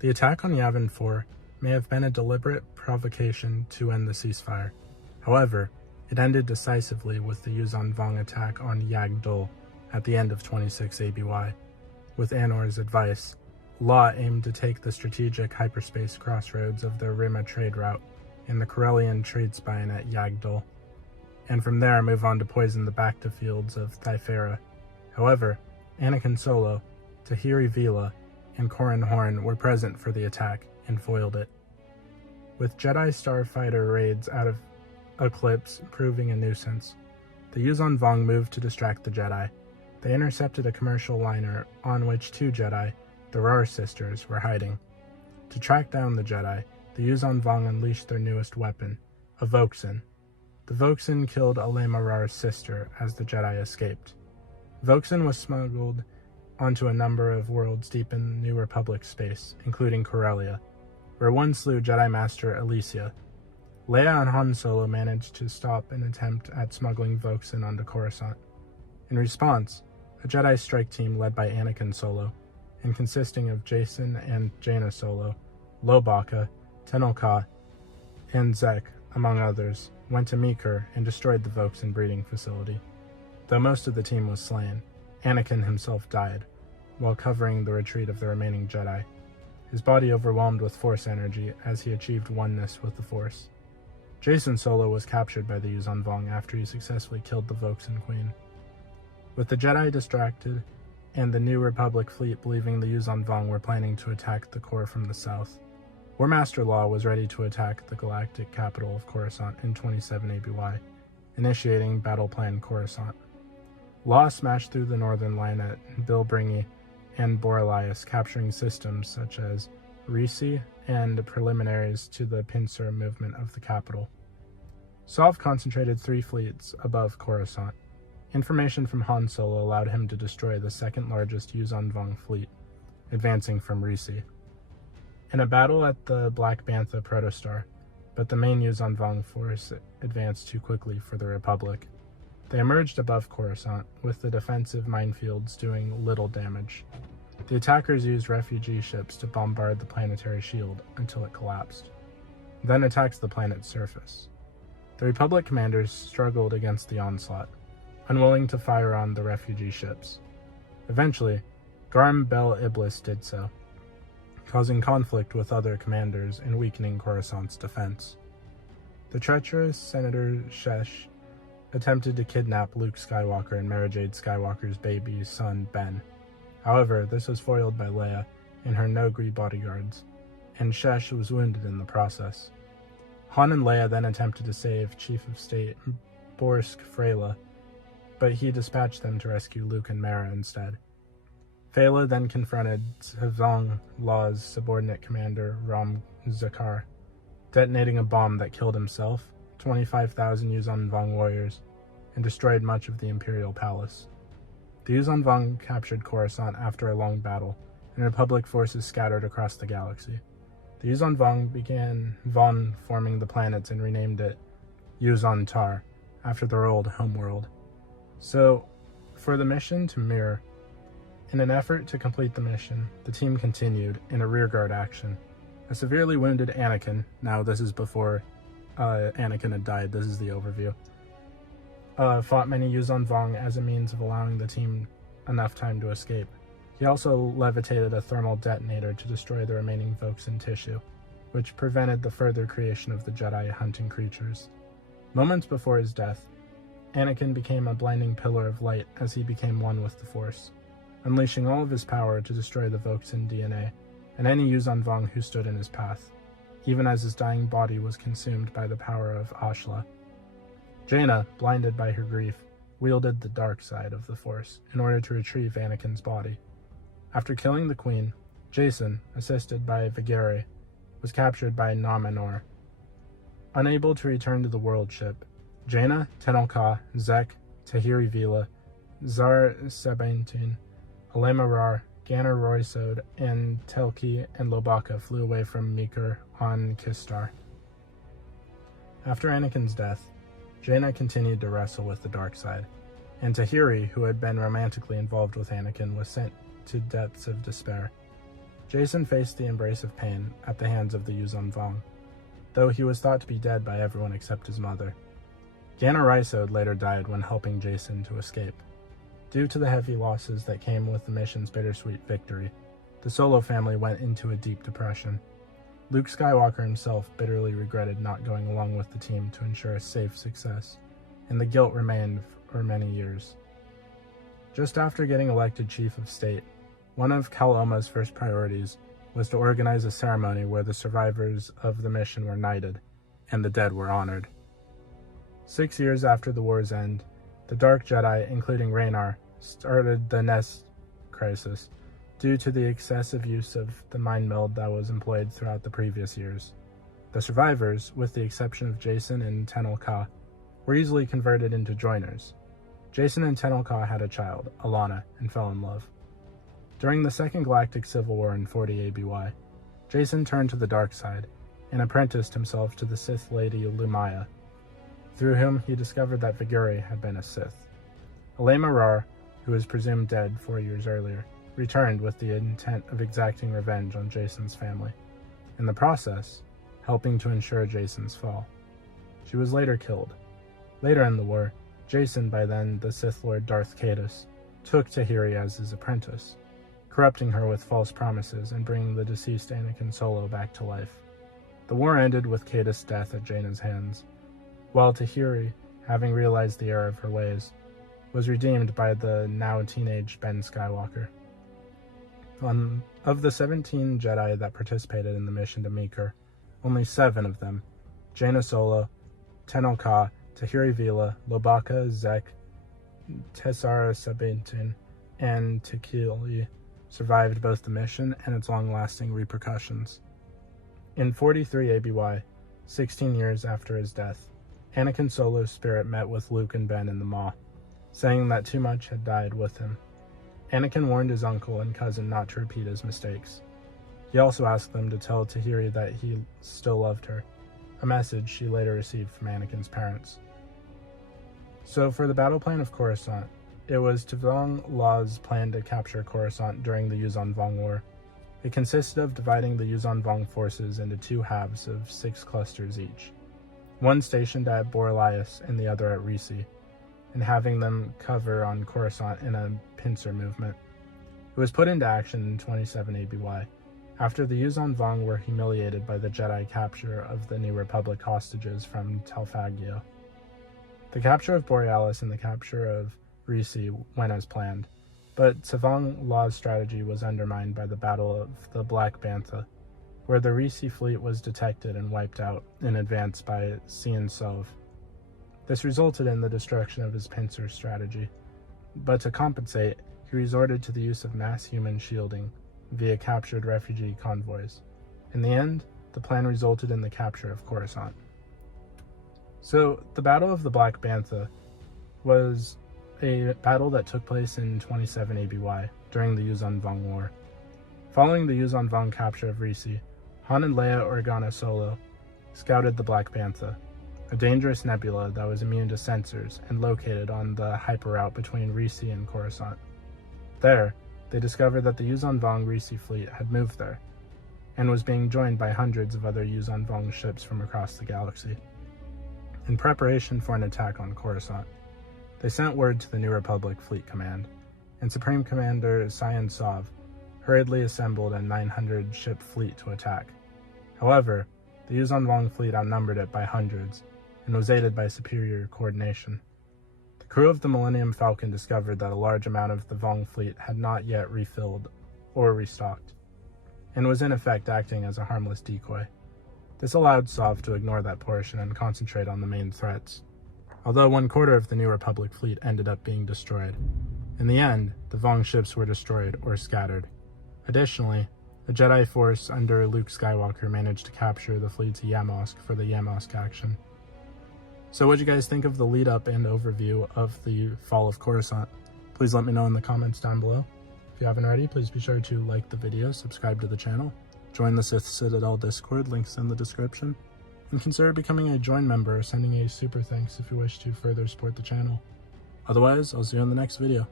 The attack on Yavin 4 may have been a deliberate provocation to end the ceasefire. However, it ended decisively with the YUUZAHN VONG attack on Yag Dol at the end of 26 ABY. With Anor's advice, Law aimed to take the strategic hyperspace crossroads of the Rima trade route and the Corellian trade spine at Yag Dol, and from there move on to poison the battlefields of Thyfera. However, Anakin Solo, Tahiri Vila, and Corran Horn were present for the attack and foiled it. With Jedi starfighter raids out of Eclipse proving a nuisance, the YUUZAHN VONG moved to distract the Jedi. They intercepted a commercial liner on which 2 Jedi, the Rar sisters, were hiding. To track down the Jedi, the YUUZAHN VONG unleashed their newest weapon, a Voksan. The Voksan killed Alema Rar's sister as the Jedi escaped. Voksan was smuggled onto a number of worlds deep in New Republic space, including Corellia, where one slew Jedi Master Elysia. Leia and Han Solo managed to stop an attempt at smuggling Voksan onto Coruscant. In response, a Jedi strike team led by Anakin Solo, and consisting of Jason and Jaina Solo, Lobaka, Tenelka, and Zek, among others, went to Meeker and destroyed the Voksan breeding facility. Though most of the team was slain, Anakin himself died, while covering the retreat of the remaining Jedi, his body overwhelmed with Force energy as he achieved oneness with the Force. Jason Solo was captured by the YUUZAHN VONG after he successfully killed the Voksan Queen. With the Jedi distracted, and the New Republic fleet believing the YUUZAHN VONG were planning to attack the core from the south, War Master Law was ready to attack the galactic capital of Coruscant in 27 ABY, initiating Battle Plan Coruscant. Law smashed through the northern line at Bilbringi and Borelias, capturing systems such as Risi and preliminaries to the pincer movement of the capital. Sov concentrated 3 fleets above Coruscant. Information from Han Solo allowed him to destroy the second largest YUUZAHN VONG fleet, advancing from Risi. In a battle at the Black Bantha protostar, but the main YUUZAHN VONG force advanced too quickly for the Republic. They emerged above Coruscant, with the defensive minefields doing little damage. The attackers used refugee ships to bombard the planetary shield until it collapsed, then attacked the planet's surface. The Republic commanders struggled against the onslaught, unwilling to fire on the refugee ships. Eventually, Garm Bel Iblis did so, causing conflict with other commanders and weakening Coruscant's defense. The treacherous Senator Shesh attempted to kidnap Luke Skywalker and Mara Jade Skywalker's baby son Ben. However, this was foiled by Leia and her Nogri bodyguards, and Shesh was wounded in the process. Han and Leia then attempted to save Chief of State Borsk Freyla, but he dispatched them to rescue Luke and Mara instead. Fela then confronted Hvong Law's subordinate commander, Ram Zakar, detonating a bomb that killed himself, 25,000 YUUZAHN VONG warriors, and destroyed much of the Imperial Palace. The YUUZAHN VONG captured Coruscant after a long battle, and Republic forces scattered across the galaxy. The YUUZAHN VONG began forming the planets and renamed it YUUZAHN Tar, after their old homeworld. So, for the mission to Mir, in an effort to complete the mission, the team continued in a rearguard action. A severely wounded Anakin, now this is before Anakin had died, this is the overview, fought many YUUZAHN VONG as a means of allowing the team enough time to escape. He also levitated a thermal detonator to destroy the remaining Voksan tissue, which prevented the further creation of the Jedi hunting creatures. Moments before his death, Anakin became a blinding pillar of light as he became one with the Force, unleashing all of his power to destroy the Voksan DNA and any YUUZAHN VONG who stood in his path, even as his dying body was consumed by the power of Ashla. Jaina, blinded by her grief, wielded the dark side of the Force in order to retrieve Anakin's body. After killing the Queen, Jason, assisted by Vigere, was captured by Namenor. Unable to return to the world ship, Jaina, Tenelka, Zek, Tahiri Vila, Zar Sebentin, Alema Rar, Ganner Roysod, and Telki and Lobaka flew away from Meeker on Kistar. After Anakin's death, Jaina continued to wrestle with the dark side, and Tahiri, who had been romantically involved with Anakin, was sent to depths of despair. Jacen faced the embrace of pain at the hands of the YUUZAHN VONG, though he was thought to be dead by everyone except his mother. Ganna Rysode later died when helping Jacen to escape. Due to the heavy losses that came with the mission's bittersweet victory, the Solo family went into a deep depression. Luke Skywalker himself bitterly regretted not going along with the team to ensure a safe success, and the guilt remained for many years. Just after getting elected Chief of State, one of Cal Oma's first priorities was to organize a ceremony where the survivors of the mission were knighted, and the dead were honored. 6 years after the war's end, the Dark Jedi, including Raynar, started the Nest Crisis due to the excessive use of the mind meld that was employed throughout the previous years. The survivors, with the exception of Jacen and Tenel Ka, were easily converted into joiners. Jacen and Tenel Ka had a child, Alana, and fell in love. During the Second Galactic Civil War in 40 ABY, Jacen turned to the dark side and apprenticed himself to the Sith Lady Lumaya, through whom he discovered that Viguri had been a Sith. Alema Rar, who was presumed dead 4 years earlier, returned with the intent of exacting revenge on Jacen's family, in the process, helping to ensure Jacen's fall. She was later killed. Later in the war, Jacen, by then the Sith Lord Darth Caedus, took Tahiri as his apprentice, corrupting her with false promises and bringing the deceased Anakin Solo back to life. The war ended with Caedus' death at Jaina's hands, while Tahiri, having realized the error of her ways, was redeemed by the now teenage Ben Skywalker. Of the 17 Jedi that participated in the mission to Meeker, only 7 of them, Jaina Solo, Tenel Ka, Tahiri Vila, Lobaka Zek, Tessara Sabintin, and Tekili, survived both the mission and its long-lasting repercussions. In 43 ABY, 16 years after his death, Anakin Solo's spirit met with Luke and Ben in the Maw, saying that too much had died with him. Anakin warned his uncle and cousin not to repeat his mistakes. He also asked them to tell Tahiri that he still loved her, a message she later received from Anakin's parents. So for the battle plan of Coruscant, it was T'Vong Law's plan to capture Coruscant during the YUUZAHN VONG War. It consisted of dividing the YUUZAHN VONG forces into 2 halves of 6 clusters each, one stationed at Borelias and the other at Risi, and having them cover on Coruscant in a pincer movement. It was put into action in 27 ABY, after the YUUZAHN VONG were humiliated by the Jedi capture of the New Republic hostages from Telfagio. The capture of Borealis and the capture of Risi went as planned, but T'Vong Law's strategy was undermined by the Battle of the Black Bantha, where the Risi fleet was detected and wiped out in advance by Cian Sov. This resulted in the destruction of his pincer strategy, but to compensate, he resorted to the use of mass human shielding via captured refugee convoys. In the end, the plan resulted in the capture of Coruscant. So, the Battle of the Black Bantha was a battle that took place in 27 ABY during the YUUZAHN VONG War. Following the YUUZAHN VONG capture of Risi, Han and Leia Organa Solo scouted the Black Bantha, a dangerous nebula that was immune to sensors and located on the hyperroute between Risi and Coruscant. There, they discovered that the YUUZAHN VONG Risi fleet had moved there, and was being joined by hundreds of other YUUZAHN VONG ships from across the galaxy. In preparation for an attack on Coruscant, they sent word to the New Republic Fleet Command, and Supreme Commander Cian Sov hurriedly assembled a 900-ship fleet to attack. However, the YUUZAHN VONG fleet outnumbered it by hundreds, and was aided by superior coordination. The crew of the Millennium Falcon discovered that a large amount of the Vong fleet had not yet refilled or restocked, and was in effect acting as a harmless decoy. This allowed Sov to ignore that portion and concentrate on the main threats, although 1/4 of the New Republic fleet ended up being destroyed. In the end, the Vong ships were destroyed or scattered. Additionally, the Jedi Force under Luke Skywalker managed to capture the fleets of Yamosk for the Yamosk action. So what do you guys think of the lead up and overview of the fall of Coruscant? Please let me know in the comments down below. If you haven't already, please be sure to like the video, subscribe to the channel, join the Sith Citadel Discord, links in the description, and consider becoming a join member or sending a super thanks if you wish to further support the channel. Otherwise, I'll see you in the next video.